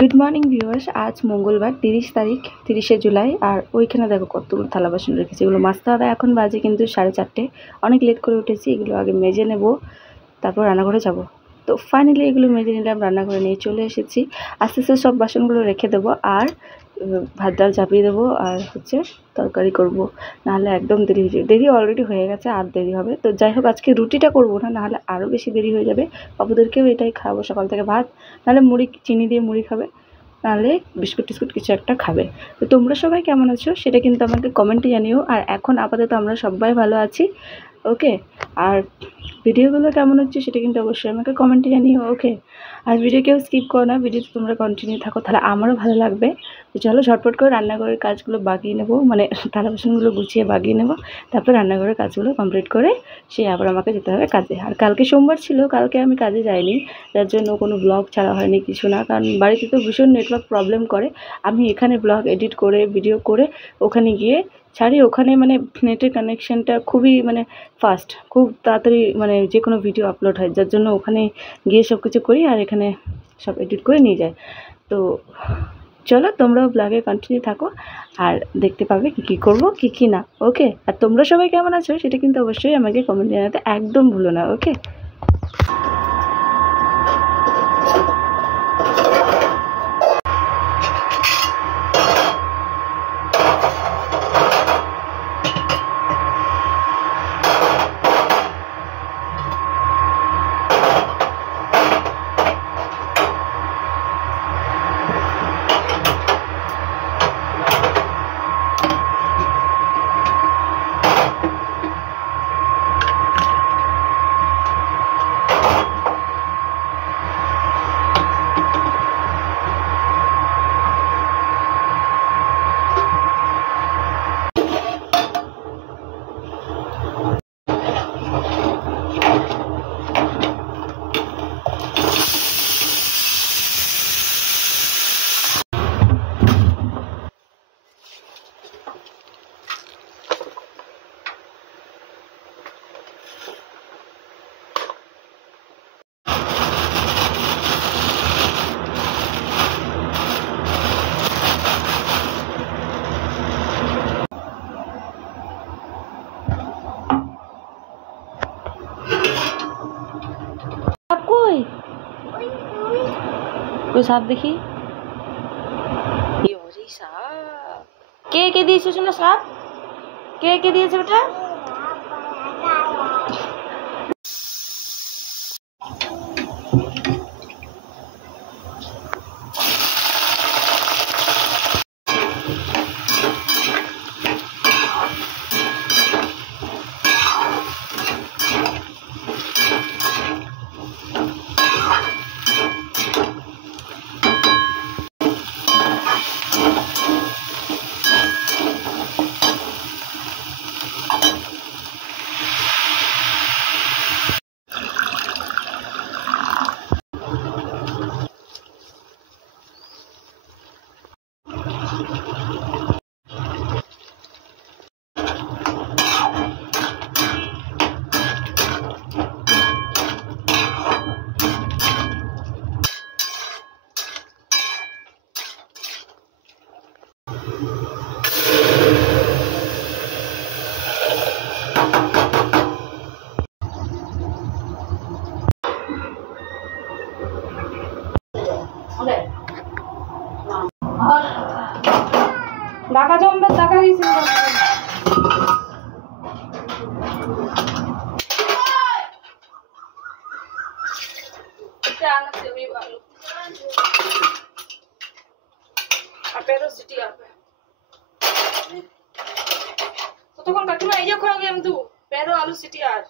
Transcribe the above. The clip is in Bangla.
Good morning viewers. আজ মঙ্গলবার 30 তারিখ, 30শে জুলাই। আর ওইখানে দেখো কতগুলো থালা বাসন রেখেছি, এগুলো মাজতে হবে। এখন বাজে কিন্তু 4:30, অনেক লেট করে উঠেছি। এগুলো আগে মেজে নেব, তারপর রান্নাঘরে যাব। তো ফাইনালি এগুলো মেজে নিলাম, রান্নাঘরে নিয়ে চলে এসেছি। আস্তে আস্তে সব বাসনগুলো রেখে দেবো, আর ভাত ডাল চাপিয়ে দেবো, আর তরকারি করব। নাহলে একদম দেরি অলরেডি হয়ে গেছে, আর দেরি হবে। তো যাই হোক, আজকে রুটিটা করবো না, নাহলে আরও বেশি দেরি হয়ে যাবে। বাবুদেরকেও এটাই খাওয়াবো সকাল থেকে, ভাত, নাহলে মুড়ি, চিনি দিয়ে মুড়ি খাবে, নাহলে বিস্কুট টিস্কুট কিছু একটা খাবে। তো তোমরা সবাই কেমন আছো সেটা কিন্তু আমাকে কমেন্টে জানিও। আর এখন আপাতত আমরা সবাই ভালো আছি, ওকে। আর ভিডিওগুলো কেমন হচ্ছে সেটা কিন্তু অবশ্যই আমাকে কমেন্টে জানিও, ওকে। আর ভিডিও কেউ স্কিপ করো না, ভিডিওতে তোমরা কন্টিনিউ থাকো, তাহলে আমারও ভালো লাগবে। তো চলো ঝটপট করে রান্নাঘরের কাজগুলো বাগিয়ে নেবো, মানে থালা বাসনগুলো গুছিয়ে বাগিয়ে নেবো, তারপর রান্নাঘরের কাজগুলো কমপ্লিট করে সে আবার আমাকে যেতে হবে কাজে। আর কালকে সোমবার ছিল, কালকে আমি কাজে যাইনি, যার জন্য কোনো ব্লগ ছাড়া হয়নি, কিছু না। কারণ বাড়িতে তো ভীষণ নেটওয়ার্ক প্রবলেম করে। আমি এখানে ব্লগ এডিট করে ভিডিও করে ওখানে গিয়ে ছাড়ি। ওখানে মানে নেটের কানেকশানটা খুবই মানে ফাস্ট, খুব তাড়াতাড়ি মানে যে কোনো ভিডিও আপলোড হয়, যার জন্য ওখানে গিয়ে সব কিছু করি, আর এখানে সব এডিট করে নিয়ে যায়। তো চলো তোমরাও ব্লগে কন্টিনিউ থাকো, আর দেখতে পাবে কী করবো কী না, ওকে। আর তোমরা সবাই কেমন আছো সেটা কিন্তু অবশ্যই আমাকে কমেন্ট জানাতে একদম ভুলো না, ওকে। कोई साफ देखी, साफ के दिए सुनो, साफ के दिए बेटा। ঢাকা জমবে, ঢাকা গেছে। কতক্ষণ কাকিমা এই যে খোয়া গেম তু পেরো আলু সিটি আর